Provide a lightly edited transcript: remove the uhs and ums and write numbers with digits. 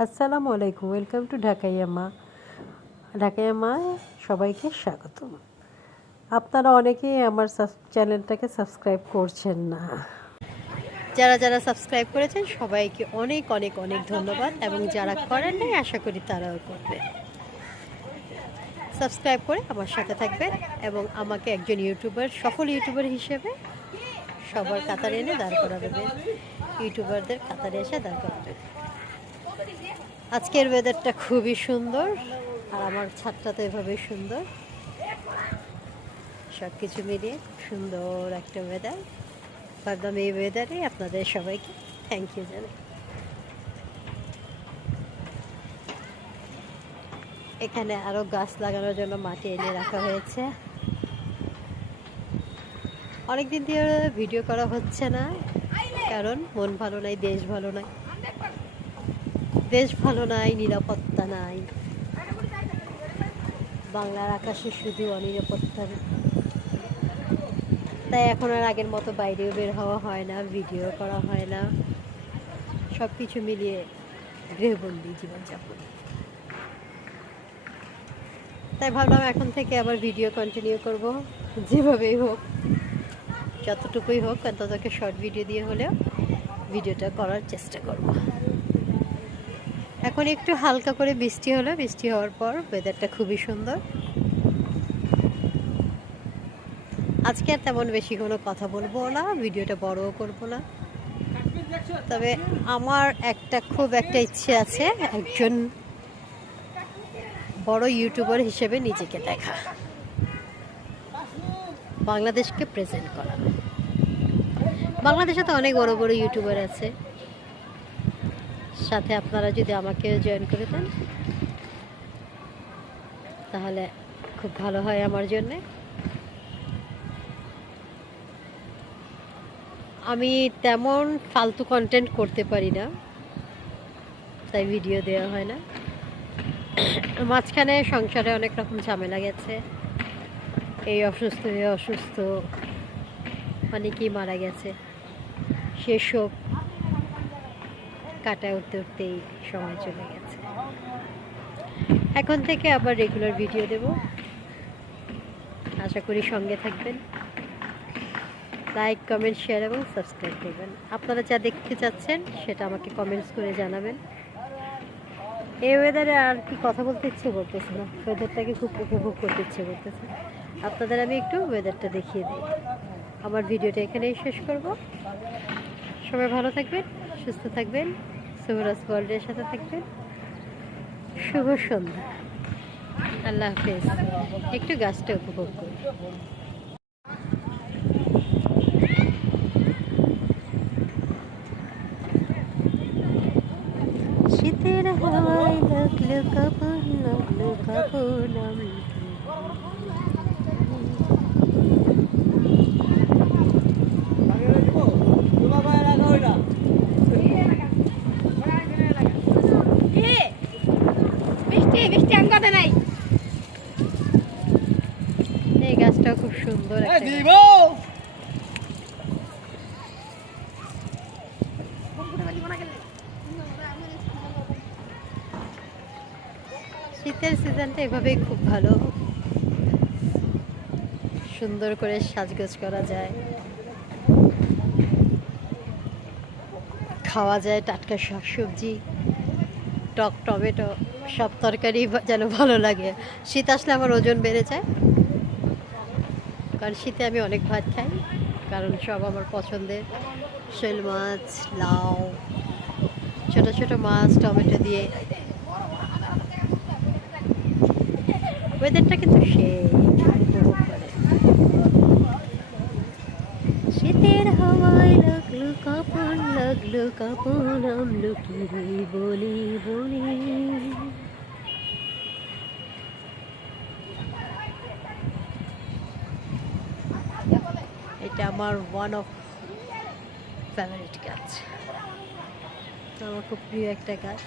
আসসালামু আলাইকুম, welcome to ঢাকাইয়ামা। ঢাকাইয়ামায় সবাইকে স্বাগতম। আপনারা অনেকেই আমার চ্যানেলটাকে সাবস্ক্রাইব করছেন না। যারা যারা সাবস্ক্রাইব করেছেন সবাইকে অনেক অনেক অনেক ধন্যবাদ, এবং যারা করেন নাই আশা করি তারাও করবে। সাবস্ক্রাইব করে আমার সাথে থাকবেন এবং আমাকে একজন সফল ইউটিউবার হিসেবে সবার কাতারে এনে দাঁড় করা দেবেন, ইউটিউবারদের কাতারে এসে দাঁড় করাবেন। আজকের ওয়েদারটা খুবই সুন্দর, আর আমার ছাদটা তো এভাবেই সুন্দর। সব কিছু মিলিয়ে সুন্দর একটা ওয়েদার। ভাবলাম এই ওয়েদারে আপনাদের সবাইকে থ্যাংক ইউ জানাই। এখানে আরও গাছ লাগানোর জন্য মাটি এনে রাখা হয়েছে। অনেকদিন দিয়ে ভিডিও করা হচ্ছে না, কারণ মন ভালো নাই, দেশ ভালো নাই, নিরাপত্তা নাই। বাংলার আকাশে শুধু অনিরাপত্তা। তাই এখন আর আগের মতো বাইরেও বের হওয়া হয় না, ভিডিও করা হয় না, সব কিছু মিলিয়ে গৃহবন্দী জীবনযাপন। তাই ভাবলাম এখন থেকে আবার ভিডিও কন্টিনিউ করব, যেভাবেই হোক, যতটুকুই হোক, অন্ততকে শর্ট ভিডিও দিয়ে হলেও ভিডিওটা করার চেষ্টা করব। এখন একটু হালকা করে বৃষ্টি হলো, বৃষ্টি হওয়ার পর ওয়েদারটা খুবই সুন্দর। আজকে আর তেমন বেশি কোনো কথা বলবো না, ভিডিওটা বড়ও করব না। তবে আমার খুব একটা ইচ্ছে আছে একজন বড় ইউটিউবার হিসেবে নিজেকে দেখা, বাংলাদেশকে প্রেজেন্ট করা। বাংলাদেশে তো অনেক বড় বড় ইউটিউবার আছে, সাথে আপনারা যদি আমাকে জয়েন করে দেন তাহলে খুব ভালো হয় আমার জন্যে। আমি তেমন ফালতু কন্টেন্ট করতে পারি না, তাই ভিডিও দেওয়া হয় না। মাঝখানে সংসারে অনেক রকম ঝামেলা গেছে, এই অসুস্থ, অনেকেই মারা গেছে, সেসব কাটায় উঠতেই সময় চলে গেছে। এখন থেকে আবার রেগুলার ভিডিও দেব, আশা করি সঙ্গে থাকবেন। লাইক, কমেন্ট, শেয়ার এবং সাবস্ক্রাইব করবেন। আপনারা যা দেখতে চাচ্ছেন সেটা আমাকে কমেন্টস করে জানাবেন। এই ওয়েদারে আর কি কথা বলতে ইচ্ছে করতেছে না, ওয়েদারটাকে খুব উপভোগ করতে ইচ্ছে করতেছে। আপনাদের আমি একটু ওয়েদারটা দেখিয়ে দিই। আমার ভিডিওটা এখানেই শেষ করব। সবাই ভালো থাকবেন, সুস্থ থাকবেন, সুবরাজ ওয়ার্ল্ডের সাথে থাকবেন। শুভ সন্ধ্যা, আল্লাহ হাফেজ। একটু গাছটা উপভোগ করুন। শীতের হাওয়ায় লাগলো কাপড় এই গাছটা খুব সুন্দর। শীতের সিজনটা এভাবেই খুব ভালো, সুন্দর করে সাজগোজ করা যায়, খাওয়া যায় টাটকা শাকসবজি, টক টমেটো, সব তরকারি যেন ভালো লাগে। শীত আসলে আমার ওজন বেড়ে যায়, কারণ শীতে আমি অনেক ভাত খাই, কারণ সব আমার পছন্দের। শৈল মাছ, লাউ, ছোট ছোট মাছ টমেটো দিয়ে। ওয়েদারটা কিন্তু সেই উপভোগ করে। শীতের হাওয়ায় লাগলো কাপড় নামলো কি বলি। এটা আমার ওয়ান অফ ফেভারিট গাছ, আমার খুব প্রিয় একটা গাছ।